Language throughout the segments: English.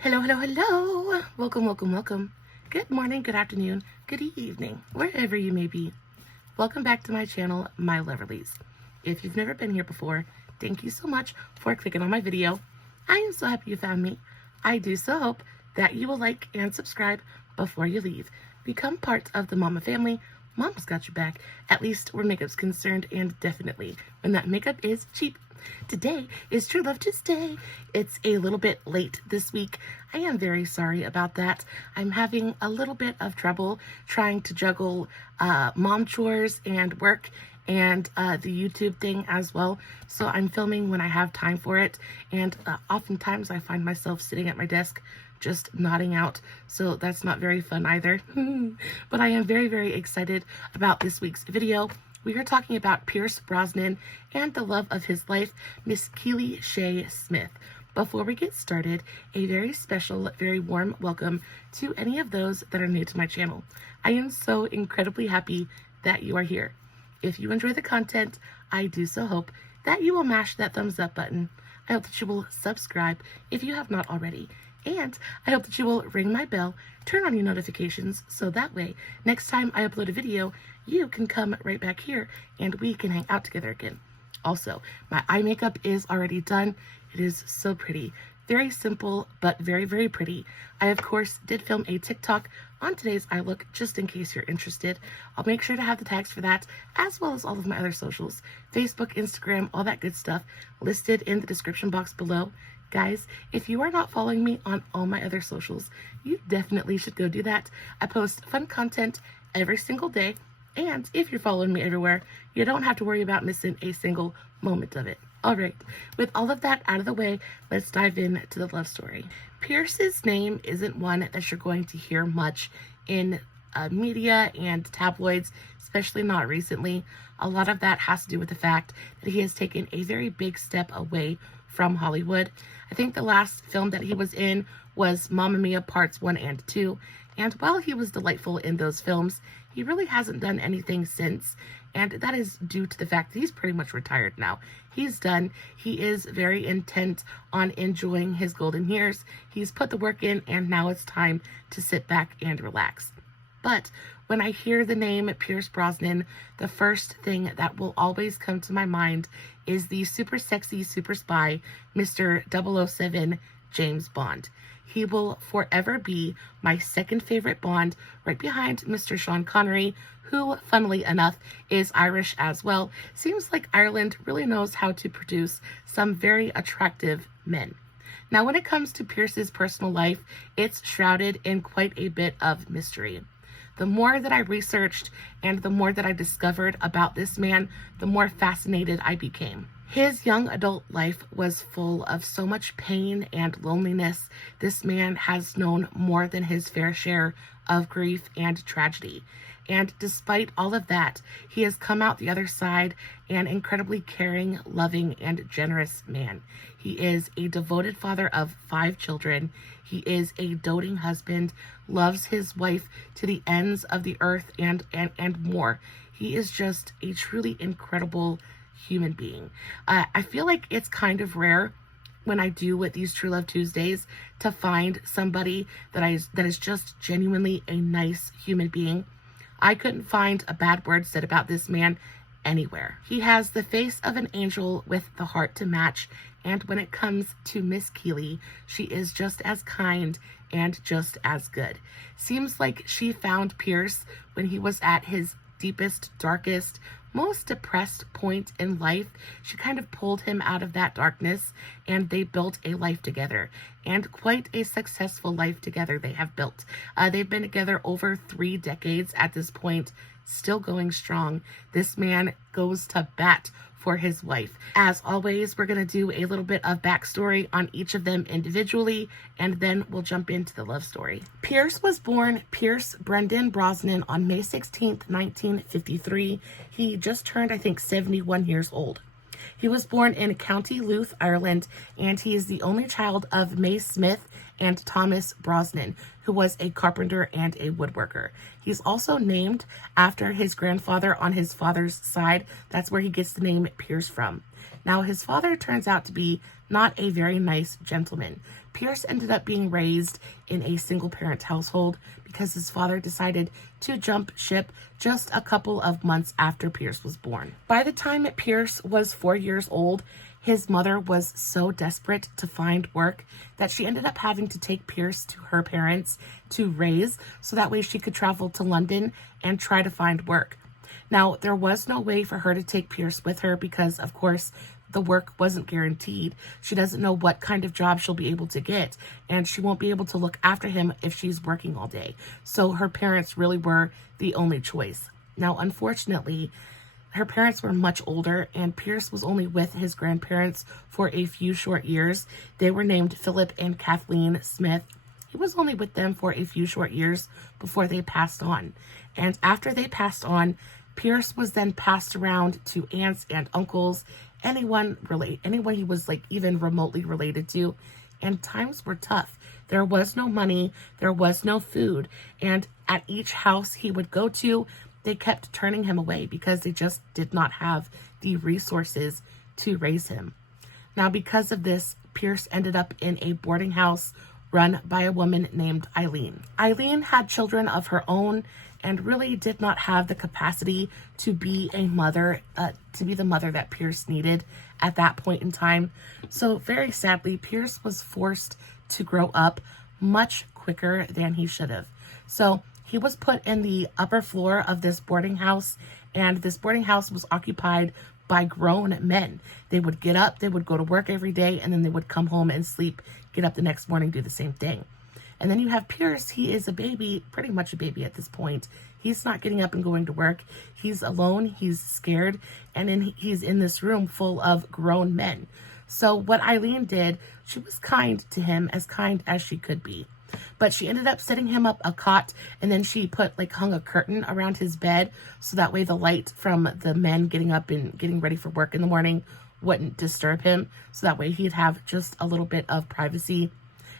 Hello, hello, hello. Welcome, welcome, welcome. Good morning, good afternoon, good evening, wherever you may be. Welcome back to my channel, My Loverlies. If you've never been here before, thank you so much for clicking on my video. I am so happy you found me. I do so hope that you will like and subscribe before you leave. Become part of the Mama family. Mom's got your back, at least where makeup's concerned, and definitely when that makeup is cheap. Today is True Love Tuesday. It's a little bit late this week. I am very sorry about that. I'm having a little bit of trouble trying to juggle mom chores and work and the YouTube thing as well. So I'm filming when I have time for it. And oftentimes I find myself sitting at my desk just nodding out. So that's not very fun either. But I am very, very excited about this week's video. We are talking about Pierce Brosnan and the love of his life, Miss Keely Shay Smith. Before we get started, a very special, very warm welcome to any of those that are new to my channel. I am so incredibly happy that you are here. If you enjoy the content, I do so hope that you will mash that thumbs up button. I hope that you will subscribe if you have not already. And I hope that you will ring my bell, turn on your notifications, so that way, next time I upload a video, you can come right back here and we can hang out together again. Also, my eye makeup is already done. It is so pretty. Very simple, but very, very pretty. I, of course, did film a TikTok on today's eye look, just in case you're interested. I'll make sure to have the tags for that, as well as all of my other socials. Facebook, Instagram, all that good stuff, listed in the description box below. Guys, if you are not following me on all my other socials, you definitely should go do that. I post fun content every single day, and if you're following me everywhere, you don't have to worry about missing a single moment of it. All right, with all of that out of the way, let's dive into the love story. Pierce's name isn't one that you're going to hear much in media and tabloids, especially not recently. A lot of that has to do with the fact that he has taken a very big step away from Hollywood. I think the last film that he was in was Mamma Mia Parts 1 and 2, and while he was delightful in those films, he really hasn't done anything since, and that is due to the fact that he's pretty much retired now. He's done. He is very intent on enjoying his golden years. He's put the work in, and now it's time to sit back and relax. But when I hear the name Pierce Brosnan, the first thing that will always come to my mind is the super sexy super spy, Mr. 007 James Bond. He will forever be my second favorite Bond, right behind Mr. Sean Connery, who, funnily enough, is Irish as well. Seems like Ireland really knows how to produce some very attractive men. Now, when it comes to Pierce's personal life, it's shrouded in quite a bit of mystery. The more that I researched and the more that I discovered about this man, the more fascinated I became. His young adult life was full of so much pain and loneliness. This man has known more than his fair share of grief and tragedy. And despite all of that, he has come out the other side an incredibly caring, loving, and generous man. He is a devoted father of 5 children. He is a doting husband, loves his wife to the ends of the earth and more. He is just a truly incredible human being. I feel like it's kind of rare when I do with these True Love Tuesdays to find somebody that is just genuinely a nice human being. I couldn't find a bad word said about this man anywhere. He has the face of an angel with the heart to match, and when it comes to Miss Keely, she is just as kind and just as good. Seems like she found Pierce when he was at his deepest, darkest, most depressed point in life. She kind of pulled him out of that darkness, and they built a life together, and quite a successful life together they have built. They've been together over 3 decades at this point, still going strong. This man goes to bat for his wife. As always, we're going to do a little bit of backstory on each of them individually, and then we'll jump into the love story. Pierce was born Pierce Brendan Brosnan on May 16th, 1953. He just turned, I think, 71 years old. He was born in County Louth, Ireland, and he is the only child of May Smith and Thomas Brosnan, who was a carpenter and a woodworker. He's also named after his grandfather on his father's side. That's where he gets the name Pierce from. Now, his father turns out to be not a very nice gentleman. Pierce ended up being raised in a single-parent household because his father decided to jump ship just a couple of months after Pierce was born. By the time Pierce was 4 years old, his mother was so desperate to find work that she ended up having to take Pierce to her parents to raise, so that way she could travel to London and try to find work. Now, there was no way for her to take Pierce with her because, of course, the work wasn't guaranteed. She doesn't know what kind of job she'll be able to get, and she won't be able to look after him if she's working all day. So her parents really were the only choice. Now, unfortunately, her parents were much older, and Pierce was only with his grandparents for a few short years. They were named Philip and Kathleen Smith. He was only with them for a few short years before they passed on. And after they passed on, Pierce was then passed around to aunts and uncles, anyone he was like even remotely related to, and times were tough. There was no money, there was no food, and at each house he would go to, they kept turning him away because they just did not have the resources to raise him. Now, because of this, Pierce ended up in a boarding house run by a woman named Eileen. Eileen had children of her own and really did not have the capacity to be a mother, to be the mother that Pierce needed at that point in time. So very sadly, Pierce was forced to grow up much quicker than he should have. So he was put in the upper floor of this boarding house, and this boarding house was occupied by grown men. They would get up, they would go to work every day, and then they would come home and sleep, get up the next morning, do the same thing. And then you have Pierce. He is a baby, pretty much a baby at this point. He's not getting up and going to work. He's alone, he's scared, and then he's in this room full of grown men. So what Eileen did, she was kind to him, as kind as she could be. But she ended up setting him up a cot, and then she hung a curtain around his bed so that way the light from the men getting up and getting ready for work in the morning wouldn't disturb him. So that way he'd have just a little bit of privacy.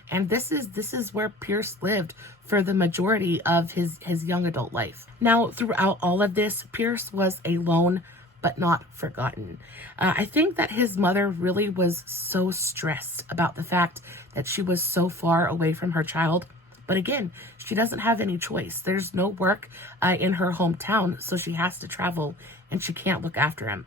And this is where Pierce lived for the majority of his young adult life. Now, throughout all of this, Pierce was alone but not forgotten. I think that his mother really was so stressed about the fact that she was so far away from her child. But again, she doesn't have any choice. There's no work in her hometown, so she has to travel, and she can't look after him.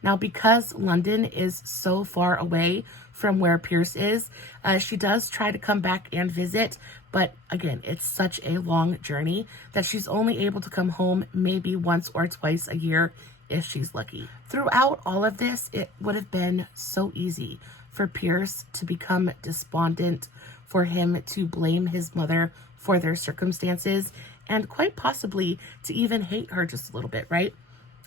Now, because London is so far away from where Pierce is, she does try to come back and visit, but again, it's such a long journey that she's only able to come home maybe once or twice a year if she's lucky. Throughout all of this, it would have been so easy for Pierce to become despondent, for him to blame his mother for their circumstances, and quite possibly to even hate her just a little bit, right?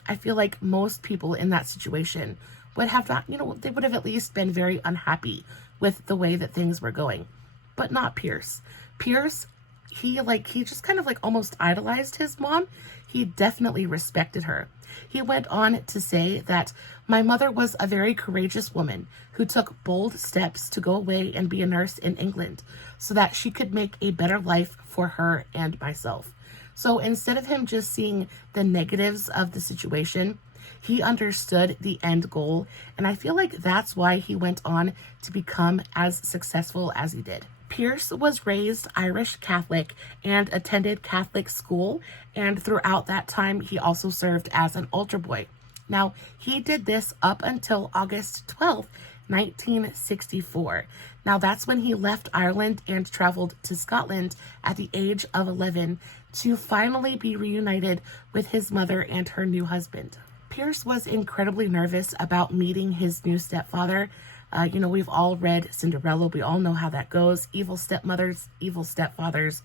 I feel like most people in that situation would have not, they would have at least been very unhappy with the way that things were going, but not Pierce. Pierce, he just kind of almost idolized his mom. He definitely respected her. He went on to say that my mother was a very courageous woman who took bold steps to go away and be a nurse in England so that she could make a better life for her and myself. So instead of him just seeing the negatives of the situation, he understood the end goal. And I feel like that's why he went on to become as successful as he did. Pierce was raised Irish Catholic and attended Catholic school, and throughout that time he also served as an altar boy. Now, he did this up until August 12th, 1964. Now, that's when he left Ireland and traveled to Scotland at the age of 11 to finally be reunited with his mother and her new husband. Pierce was incredibly nervous about meeting his new stepfather. We've all read Cinderella. We all know how that goes. Evil stepmothers, evil stepfathers.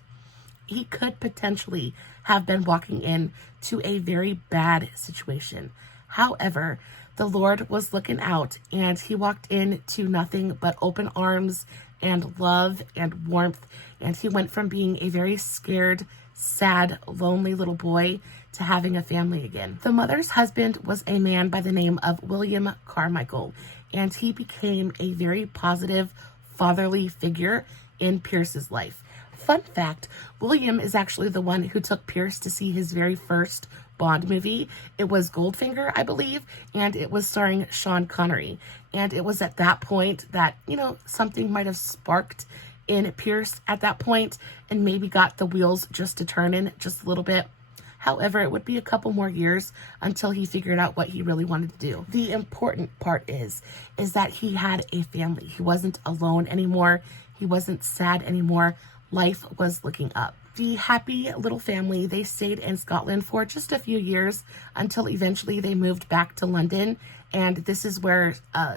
He could potentially have been walking in to a very bad situation. However, the Lord was looking out, and he walked into nothing but open arms and love and warmth. And he went from being a very scared, sad, lonely little boy to having a family again. The mother's husband was a man by the name of William Carmichael, and he became a very positive, fatherly figure in Pierce's life. Fun fact, William is actually the one who took Pierce to see his very first Bond movie. It was Goldfinger, I believe, and it was starring Sean Connery. And it was at that point that, you know, something might have sparked in Pierce at that point and maybe got the wheels just to turn in just a little bit. However, it would be a couple more years until he figured out what he really wanted to do. The important part is that he had a family. He wasn't alone anymore. He wasn't sad anymore. Life was looking up. The happy little family, they stayed in Scotland for just a few years until eventually they moved back to London. And this is where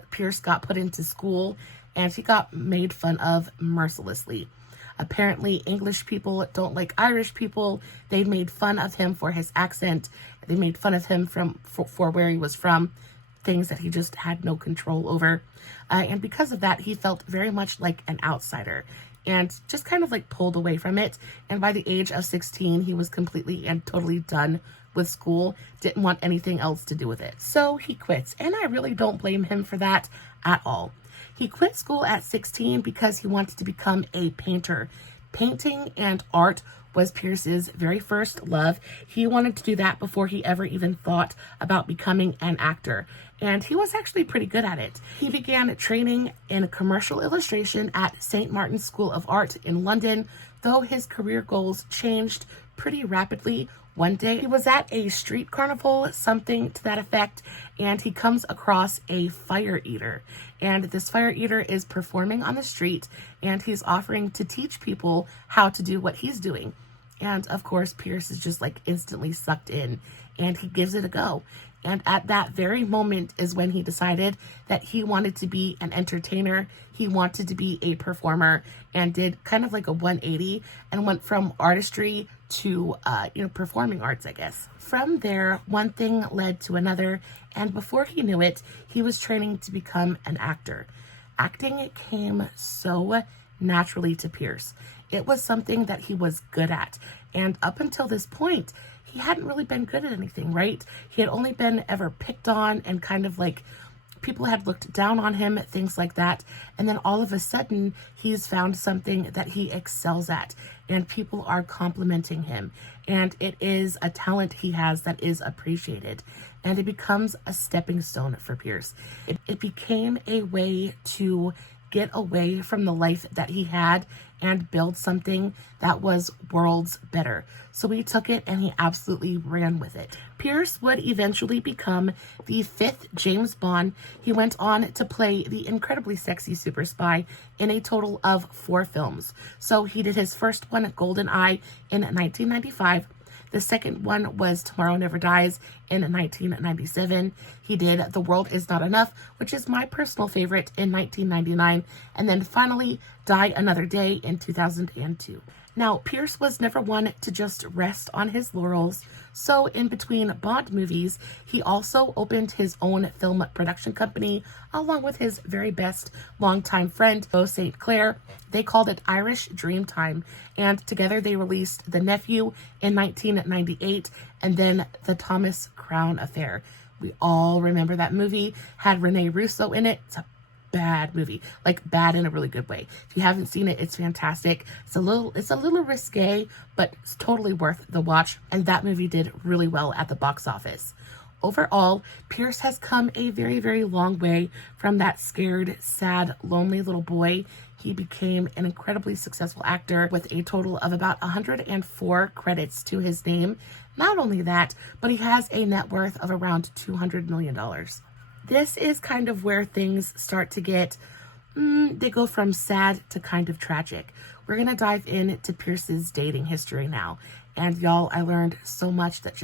Pierce got put into school and he got made fun of mercilessly. Apparently, English people don't like Irish people. They made fun of him for his accent. They made fun of him for where he was from, things that he just had no control over. And because of that, he felt very much like an outsider and just kind of like pulled away from it. And by the age of 16, he was completely and totally done with school, didn't want anything else to do with it. So he quits, and I really don't blame him for that at all. He quit school at 16 because he wanted to become a painter. Painting and art was Pierce's very first love. He wanted to do that before he ever even thought about becoming an actor. And he was actually pretty good at it. He began training in commercial illustration at St. Martin's School of Art in London, though his career goals changed pretty rapidly. One day, he was at a street carnival, something to that effect, and he comes across a fire eater. And this fire eater is performing on the street, and he's offering to teach people how to do what he's doing. And of course, Pierce is just like instantly sucked in, and he gives it a go. And at that very moment is when he decided that he wanted to be an entertainer. He wanted to be a performer and did kind of like a 180 and went from artistry to, performing arts, I guess. From there, one thing led to another. And before he knew it, he was training to become an actor. Acting came so naturally to Pierce. It was something that he was good at. And up until this point, he hadn't really been good at anything, right? He had only been ever picked on and kind of like people had looked down on him, things like that. And then all of a sudden, he's found something that he excels at and people are complimenting him. And it is a talent he has that is appreciated. And it becomes a stepping stone for Pierce. It became a way to get away from the life that he had and build something that was worlds better. So he took it and he absolutely ran with it. Pierce would eventually become the 5th James Bond. He went on to play the incredibly sexy super spy in a total of 4 films. So he did his first one, GoldenEye, in 1995. The second one was Tomorrow Never Dies in 1997. He did The World Is Not Enough, which is my personal favorite, in 1999. And then finally, Die Another Day in 2002. Now, Pierce was never one to just rest on his laurels. So in between Bond movies, he also opened his own film production company along with his very best longtime friend, Beau St. Clair. They called it Irish Dreamtime, and together they released The Nephew in 1998 and then The Thomas Crown Affair. We all remember that movie, had Rene Russo in it. It's a bad movie, like bad in a really good way. If you haven't seen it, it's fantastic. It's a little risque, but it's totally worth the watch. And that movie did really well at the box office. Overall, Pierce has come a very, very long way from that scared, sad, lonely little boy. He became an incredibly successful actor with a total of about 104 credits to his name. Not only that, but he has a net worth of around $200 million. This is kind of where things start to get, they go from sad to kind of tragic. We're going to dive into Pierce's dating history now. And y'all, I learned so much that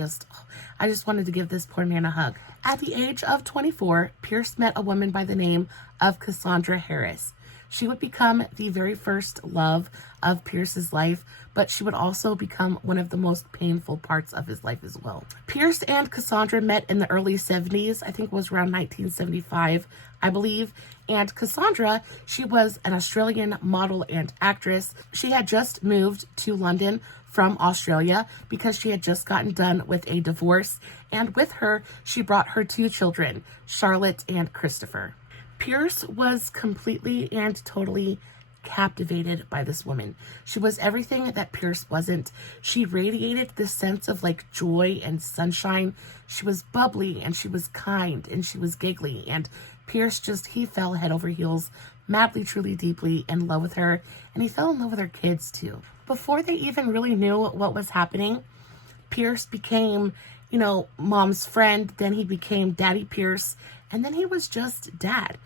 I just wanted to give this poor man a hug. At the age of 24, Pierce met a woman by the name of Cassandra Harris. She would become the very first love of Pierce's life, but she would also become one of the most painful parts of his life as well. Pierce and Cassandra met in the early 70s. I think it was around 1975, I believe. And Cassandra, she was an Australian model and actress. She had just moved to London from Australia because she had just gotten done with a divorce. And with her, she brought her 2 children, Charlotte and Christopher. Pierce was completely and totally captivated by this woman. She was everything that Pierce wasn't. She radiated this sense of like joy and sunshine. She was bubbly and she was kind and she was giggly, and Pierce he fell head over heels, madly, truly, deeply in love with her, and he fell in love with her kids too. Before they even really knew what was happening, Pierce became, mom's friend, then he became Daddy Pierce, and then he was just dad.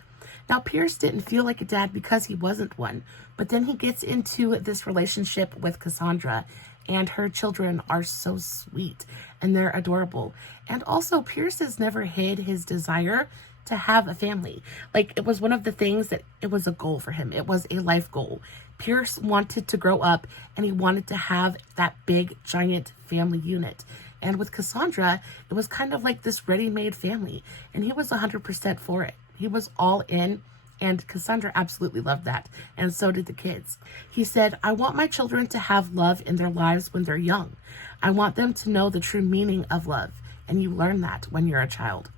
Now, Pierce didn't feel like a dad because he wasn't one, but then he gets into this relationship with Cassandra, and her children are so sweet, and they're adorable. And also, Pierce has never hid his desire to have a family. Like, it was one of the things that it was a goal for him. It was a life goal. Pierce wanted to grow up, and he wanted to have that big, giant family unit. And with Cassandra, it was kind of like this ready-made family, and he was 100% for it. He was all in, and Cassandra absolutely loved that, and so did the kids. He said, "I want my children to have love in their lives when they're young. I want them to know the true meaning of love, and you learn that when you're a child."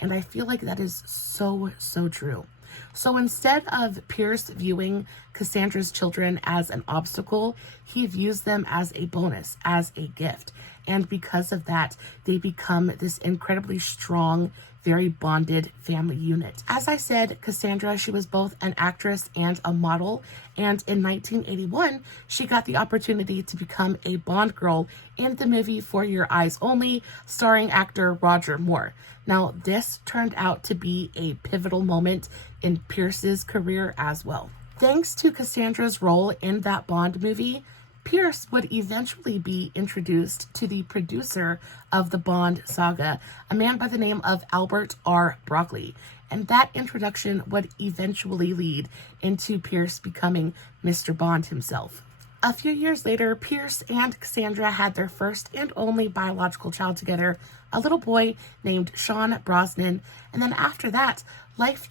And I feel like that is so, so true. So instead of Pierce viewing Cassandra's children as an obstacle, he views them as a bonus, as a gift. And because of that, they become this incredibly strong, very bonded family unit. As I said, Cassandra, she was both an actress and a model. And in 1981, she got the opportunity to become a Bond girl in the movie For Your Eyes Only, starring actor Roger Moore. Now, this turned out to be a pivotal moment in Pierce's career as well. Thanks to Cassandra's role in that Bond movie, Pierce would eventually be introduced to the producer of the Bond saga, a man by the name of Albert R. Broccoli, and that introduction would eventually lead into Pierce becoming Mr. Bond himself. A few years later, Pierce and Cassandra had their first and only biological child together, a little boy named Sean Brosnan, and then after that, life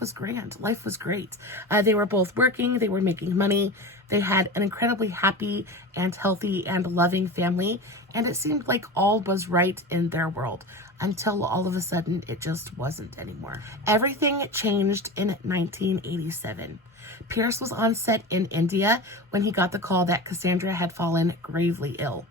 was grand. Life was great. They were both working, they were making money, they had an incredibly happy and healthy and loving family, and it seemed like all was right in their world until all of a sudden it just wasn't anymore. Everything changed in 1987. Pierce was on set in India when he got the call that Cassandra had fallen gravely ill.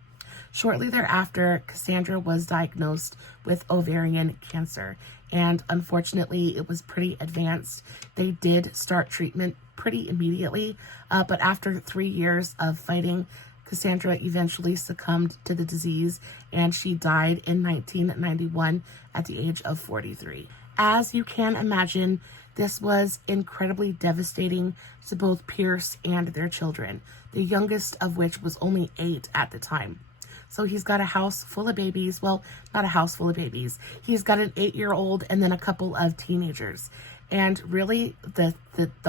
Shortly thereafter, Cassandra was diagnosed with ovarian cancer, and unfortunately, it was pretty advanced. They did start treatment pretty immediately, but after 3 years of fighting, Cassandra eventually succumbed to the disease, and she died in 1991 at the age of 43. As you can imagine, this was incredibly devastating to both Pierce and their children, the youngest of which was only 8 at the time. So he's got a house full of babies. Well, not a house full of babies. He's got an 8-year-old and then a couple of teenagers. And really, the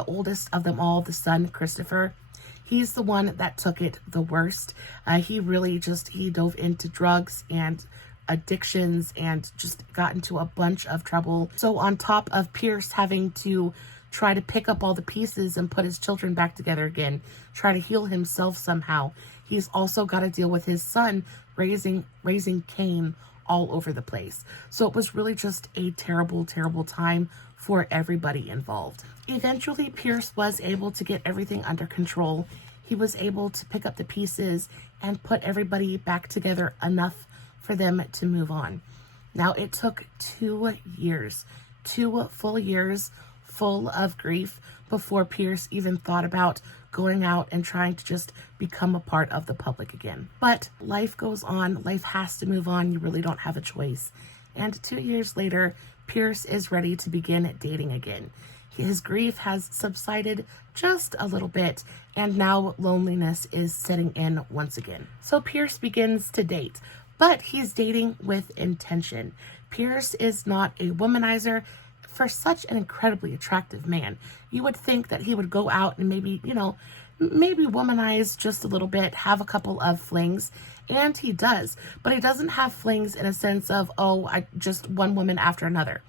oldest of them all, the son, Christopher, he's the one that took it the worst. He really he dove into drugs and addictions and just got into a bunch of trouble. So on top of Pierce having to try to pick up all the pieces and put his children back together again, try to heal himself somehow, he's also got to deal with his son raising Cain all over the place. So it was really just a terrible, terrible time for everybody involved. Eventually, Pierce was able to get everything under control. He was able to pick up the pieces and put everybody back together enough for them to move on. Now, it took 2 years, 2 full years full of grief before Pierce even thought about going out and trying to just become a part of the public again. But life goes on. Life has to move on. You really don't have a choice. And 2 years later, Pierce is ready to begin dating again. His grief has subsided just a little bit, and now loneliness is setting in once again. So Pierce begins to date, but he's dating with intention. Pierce is not a womanizer. For such an incredibly attractive man, you would think that he would go out and maybe womanize just a little bit, have a couple of flings, and he does. But he doesn't have flings in a sense of, just one woman after another.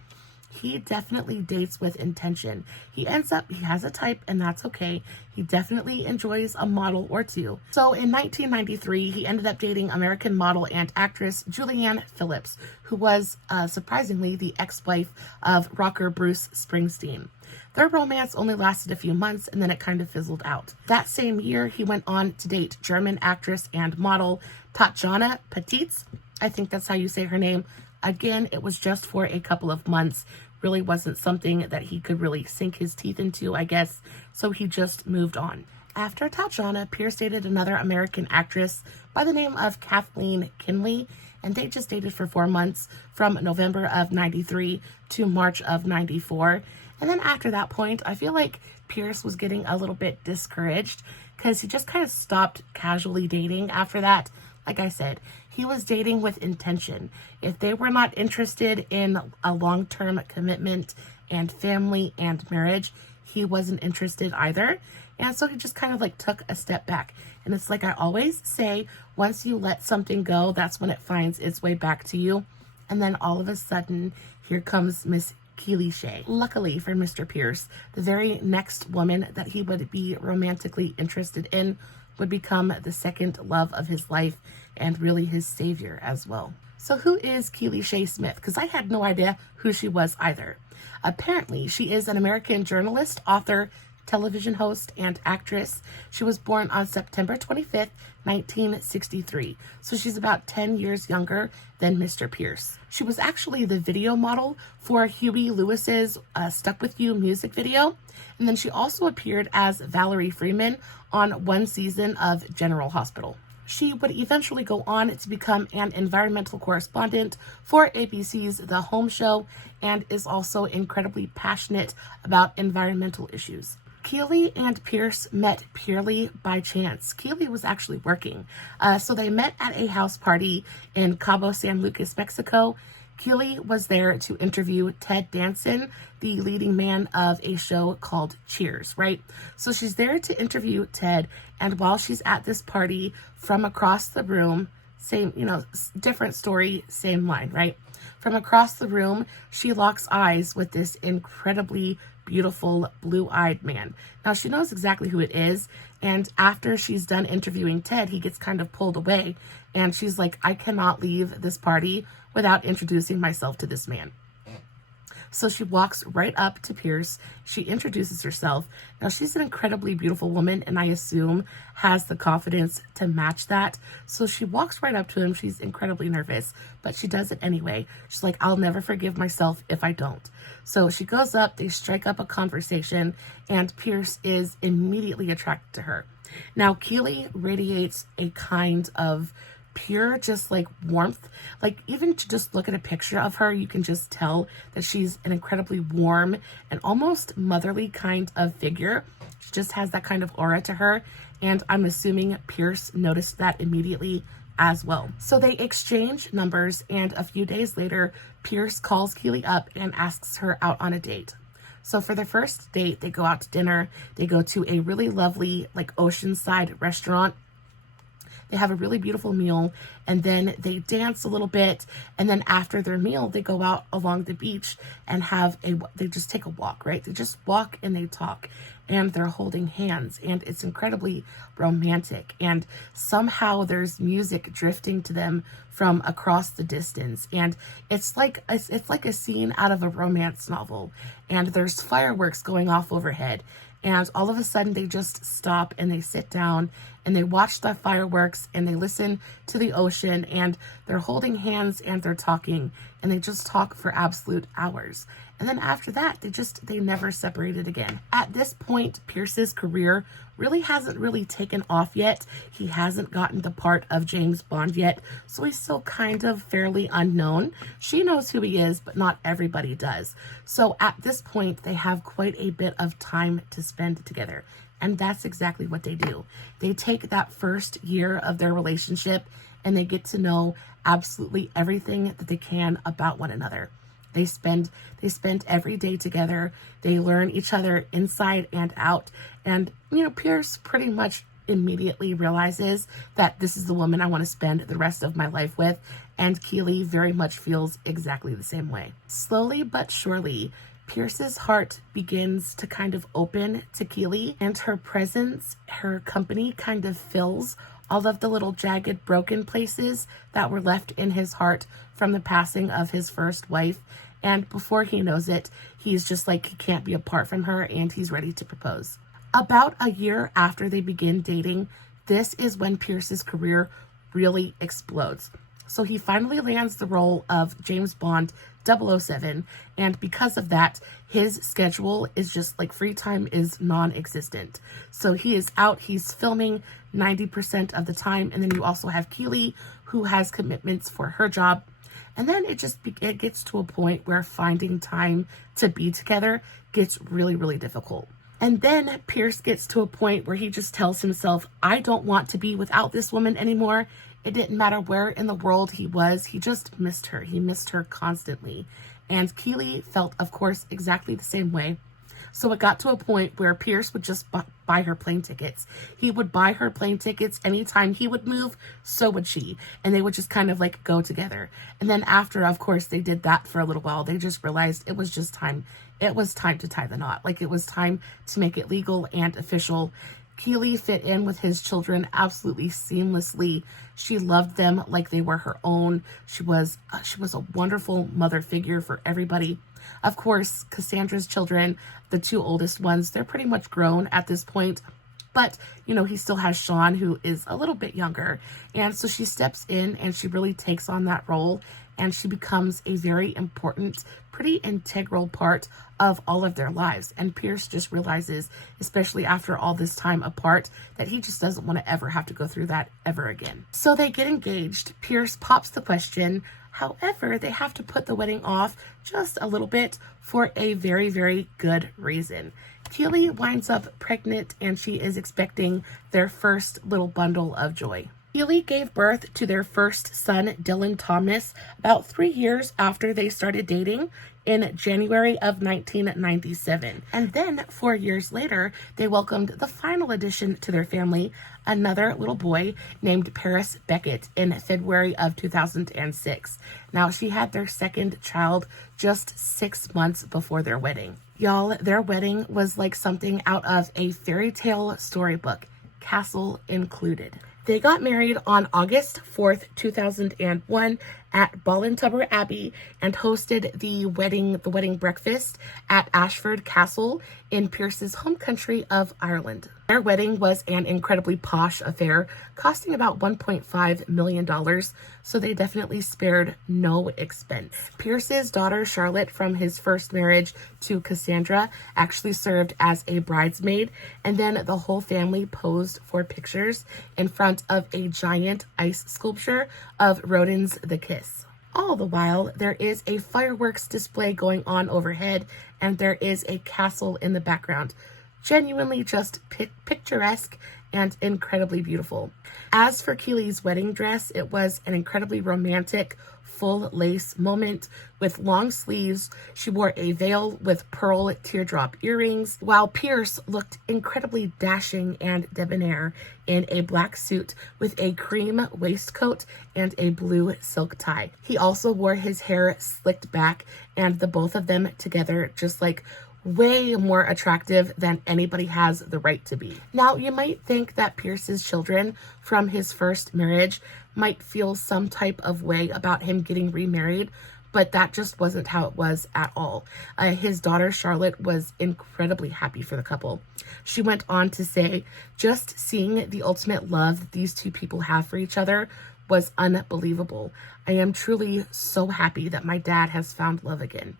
He definitely dates with intention. He has a type, and that's okay. He definitely enjoys a model or two. So in 1993, he ended up dating American model and actress Julianne Phillips, who was surprisingly the ex-wife of rocker Bruce Springsteen. Their romance only lasted a few months and then it kind of fizzled out. That same year, he went on to date German actress and model Tatjana Petitz. I think that's how you say her name. Again, it was just for a couple of months. Really wasn't something that he could really sink his teeth into, I guess, so he just moved on. After Tatjana, Pierce dated another American actress by the name of Kathleen Kinley, and they just dated for 4 months from November of 93 to March of 94. And then after that point, I feel like Pierce was getting a little bit discouraged because he just kind of stopped casually dating after that. Like I said, he was dating with intention. If they were not interested in a long-term commitment and family and marriage, he wasn't interested either. And so he just kind of like took a step back. And it's like I always say, once you let something go, that's when it finds its way back to you. And then all of a sudden, here comes Miss Keely Shay. Luckily for Mr. Pierce, the very next woman that he would be romantically interested in would become the second love of his life and really his savior as well. So who is Keely Shay Smith? Because I had no idea who she was either. Apparently, she is an American journalist, author, television host, and actress. She was born on September 25th, 1963. So she's about 10 years younger than Mr. Pierce. She was actually the video model for Huey Lewis's Stuck With You music video. And then she also appeared as Valerie Freeman on one season of General Hospital. She would eventually go on to become an environmental correspondent for ABC's The Home Show and is also incredibly passionate about environmental issues. Keely and Pierce met purely by chance. Keely was actually working. So they met at a house party in Cabo San Lucas, Mexico. Keely was there to interview Ted Danson, the leading man of a show called Cheers, right? So she's there to interview Ted, and while she's at this party, from across the room, same, different story, same line, right? From across the room, she locks eyes with this incredibly beautiful blue-eyed man. Now, she knows exactly who it is, and after she's done interviewing Ted, he gets kind of pulled away, and she's like, I cannot leave this party without introducing myself to this man. So she walks right up to Pierce. She introduces herself. Now, she's an incredibly beautiful woman, and I assume has the confidence to match that. So she walks right up to him. She's incredibly nervous, but she does it anyway. She's like, I'll never forgive myself if I don't. So she goes up, they strike up a conversation, and Pierce is immediately attracted to her. Now, Keely radiates a kind of pure, just like warmth. Like, even to just look at a picture of her, you can just tell that she's an incredibly warm and almost motherly kind of figure. She just has that kind of aura to her, and I'm assuming Pierce noticed that immediately as well. So they exchange numbers, and a few days later, Pierce calls Keely up and asks her out on a date. So for their first date, they go out to dinner. They go to a really lovely, like, oceanside restaurant. They have a really beautiful meal, and then they dance a little bit, and then after their meal, they go out along the beach and they just take a walk, right? They just walk and they talk, and they're holding hands, and it's incredibly romantic, and somehow there's music drifting to them from across the distance, and it's like a scene out of a romance novel, and there's fireworks going off overhead. And all of a sudden, they just stop and they sit down and they watch the fireworks and they listen to the ocean, and they're holding hands and they're talking, and they just talk for absolute hours. And then after that, they never separated again. At this point, Pierce's career really hasn't really taken off yet. He hasn't gotten the part of James Bond yet, so he's still kind of fairly unknown. She knows who he is, but not everybody does. So at this point, they have quite a bit of time to spend together. And that's exactly what they do. They take that first year of their relationship and they get to know absolutely everything that they can about one another. They spend every day together. They learn each other inside and out. And, Pierce pretty much immediately realizes that this is the woman I want to spend the rest of my life with. And Keely very much feels exactly the same way. Slowly but surely, Pierce's heart begins to kind of open to Keely, and her presence, her company kind of fills all of the little jagged, broken places that were left in his heart from the passing of his first wife. And before he knows it, he's just like, he can't be apart from her, and he's ready to propose. About a year after they begin dating, this is when Pierce's career really explodes. So he finally lands the role of James Bond 007, and because of that, his schedule is just like, free time is non-existent. So he is out, he's filming 90% of the time, and then you also have Keely, who has commitments for her job. And then it gets to a point where finding time to be together gets really, really difficult. And then Pierce gets to a point where he just tells himself, I don't want to be without this woman anymore. It didn't matter where in the world he was. He just missed her. He missed her constantly. And Keely felt, of course, exactly the same way. So it got to a point where Pierce would just buy her plane tickets. He would buy her plane tickets anytime he would move, so would she. And they would just kind of like go together. And then after, of course, they did that for a little while, they just realized it was just time. It was time to tie the knot. Like, it was time to make it legal and official. Keely fit in with his children absolutely seamlessly. She loved them like they were her own. She was a wonderful mother figure for everybody. Of course, Cassandra's children, the two oldest ones, they're pretty much grown at this point. But, you know, he still has Sean, who is a little bit younger. And so she steps in and she really takes on that role. And she becomes a very important, pretty integral part of all of their lives. And Pierce just realizes, especially after all this time apart, that he just doesn't want to ever have to go through that ever again. So they get engaged. Pierce pops the question. However, they have to put the wedding off just a little bit for a very, very good reason. Keely winds up pregnant, and she is expecting their first little bundle of joy. Keely gave birth to their first son, Dylan Thomas, about 3 years after they started dating in January of 1997. And then 4 years later, they welcomed the final addition to their family, another little boy named Paris Beckett, in February of 2006. Now, she had their second child just 6 months before their wedding. Y'all, their wedding was like something out of a fairy tale storybook, castle included. They got married on August 4th, 2001 at Ballintubber Abbey and hosted the wedding breakfast at Ashford Castle in Pierce's home country of Ireland. Their wedding was an incredibly posh affair, costing about $1.5 million, so they definitely spared no expense. Pierce's daughter, Charlotte, from his first marriage to Cassandra, actually served as a bridesmaid, and then the whole family posed for pictures in front of a giant ice sculpture of Rodin's The Kiss. All the while, there is a fireworks display going on overhead, and there is a castle in the background. Genuinely just picturesque and incredibly beautiful. As for Keely's wedding dress, it was an incredibly romantic, full lace moment with long sleeves. She wore a veil with pearl teardrop earrings, while Pierce looked incredibly dashing and debonair in a black suit with a cream waistcoat and a blue silk tie. He also wore his hair slicked back, and the both of them together just like way more attractive than anybody has the right to be. Now, you might think that Pierce's children from his first marriage might feel some type of way about him getting remarried, but that just wasn't how it was at all. His daughter, Charlotte, was incredibly happy for the couple. She went on to say, just seeing the ultimate love that these two people have for each other was unbelievable. I am truly so happy that my dad has found love again.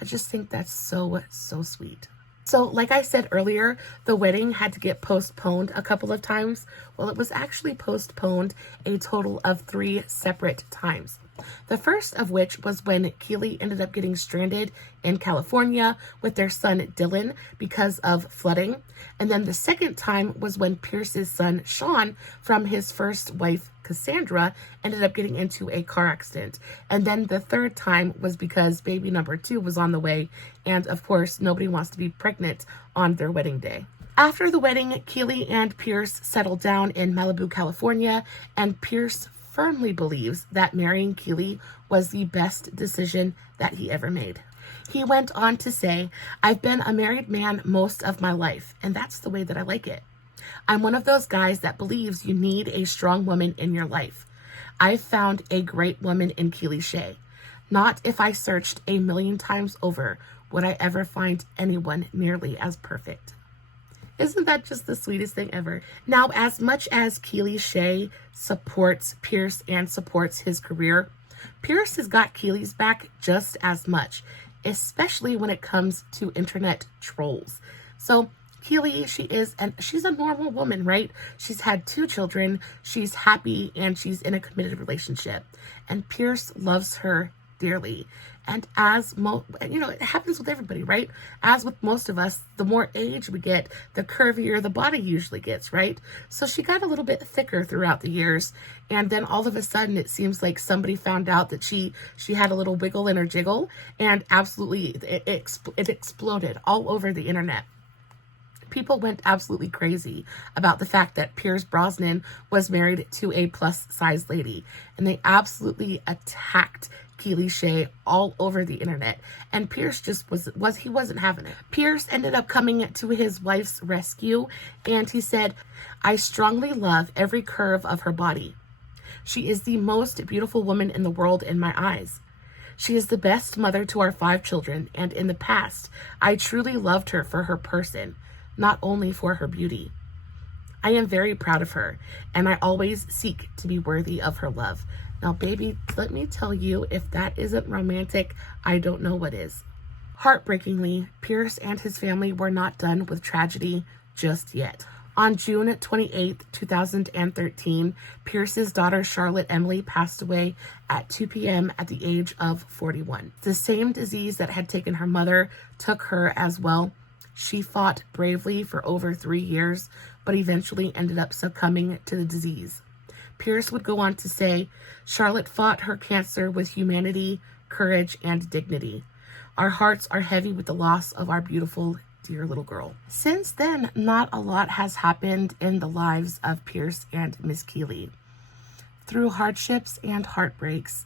I just think that's so sweet. So like I said earlier, the wedding had to get postponed a couple of times. Well, it was actually postponed a total of 3 separate times. The first of which was when Keely ended up getting stranded in California with their son Dylan because of flooding. And then the second time was when Pierce's son Sean from his first wife Cassandra ended up getting into a car accident. And then the third time was because baby number 2 was on the way, and of course nobody wants to be pregnant on their wedding day. After the wedding, Keely and Pierce settled down in Malibu, California, and Pierce firmly believes that marrying Keely was the best decision that he ever made. He went on to say, I've been a married man most of my life, and that's the way that I like it. I'm one of those guys that believes you need a strong woman in your life. I've found a great woman in Keely Shay. Not if I searched a million times over would I ever find anyone nearly as perfect. Isn't that just the sweetest thing ever? Now, as much as Keely Shay supports Pierce and supports his career, Pierce has got Keely's back just as much, especially when it comes to internet trolls. So Keely, she's a normal woman, right? She's had 2 children, she's happy, and she's in a committed relationship. And Pierce loves her dearly. And as it happens with everybody, right? As with most of us, the more age we get, the curvier the body usually gets, right? So she got a little bit thicker throughout the years, and then all of a sudden it seems like somebody found out that she had a little wiggle in her jiggle, and absolutely it exploded all over the internet. People went absolutely crazy about the fact that Pierce Brosnan was married to a plus-size lady, and they absolutely attacked Keely Shay all over the internet, and Pierce just wasn't having it. Pierce ended up coming to his wife's rescue, and he said, "I strongly love every curve of her body. She is the most beautiful woman in the world in my eyes. She is the best mother to our 5 children, and in the past, I truly loved her for her person, not only for her beauty. I am very proud of her, and I always seek to be worthy of her love." Now, baby, let me tell you, if that isn't romantic, I don't know what is. Heartbreakingly, Pierce and his family were not done with tragedy just yet. On June 28, 2013, Pierce's daughter Charlotte Emily passed away at 2 p.m. at the age of 41. The same disease that had taken her mother took her as well. She fought bravely for over 3 years, but eventually ended up succumbing to the disease. Pierce would go on to say, "Charlotte fought her cancer with humanity, courage, and dignity. Our hearts are heavy with the loss of our beautiful, dear little girl." Since then, not a lot has happened in the lives of Pierce and Miss Keely. Through hardships and heartbreaks,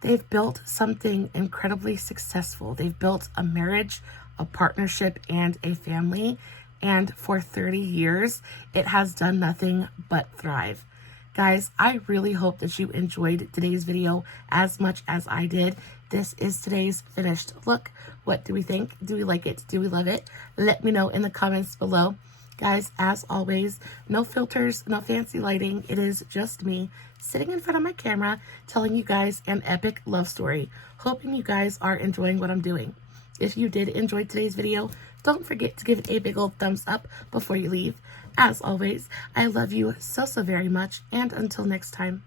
they've built something incredibly successful. They've built a marriage, a partnership, and a family, and for 30 years, it has done nothing but thrive. Guys, I really hope that you enjoyed today's video as much as I did. This is today's finished look. What do we think? Do we like it? Do we love it? Let me know in the comments below. Guys, as always, no filters, no fancy lighting. It is just me sitting in front of my camera telling you guys an epic love story. Hoping you guys are enjoying what I'm doing. If you did enjoy today's video, don't forget to give it a big old thumbs up before you leave. As always, I love you so very much, and until next time,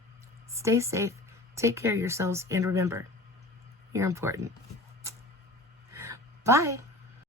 stay safe, take care of yourselves, and remember, you're important. Bye.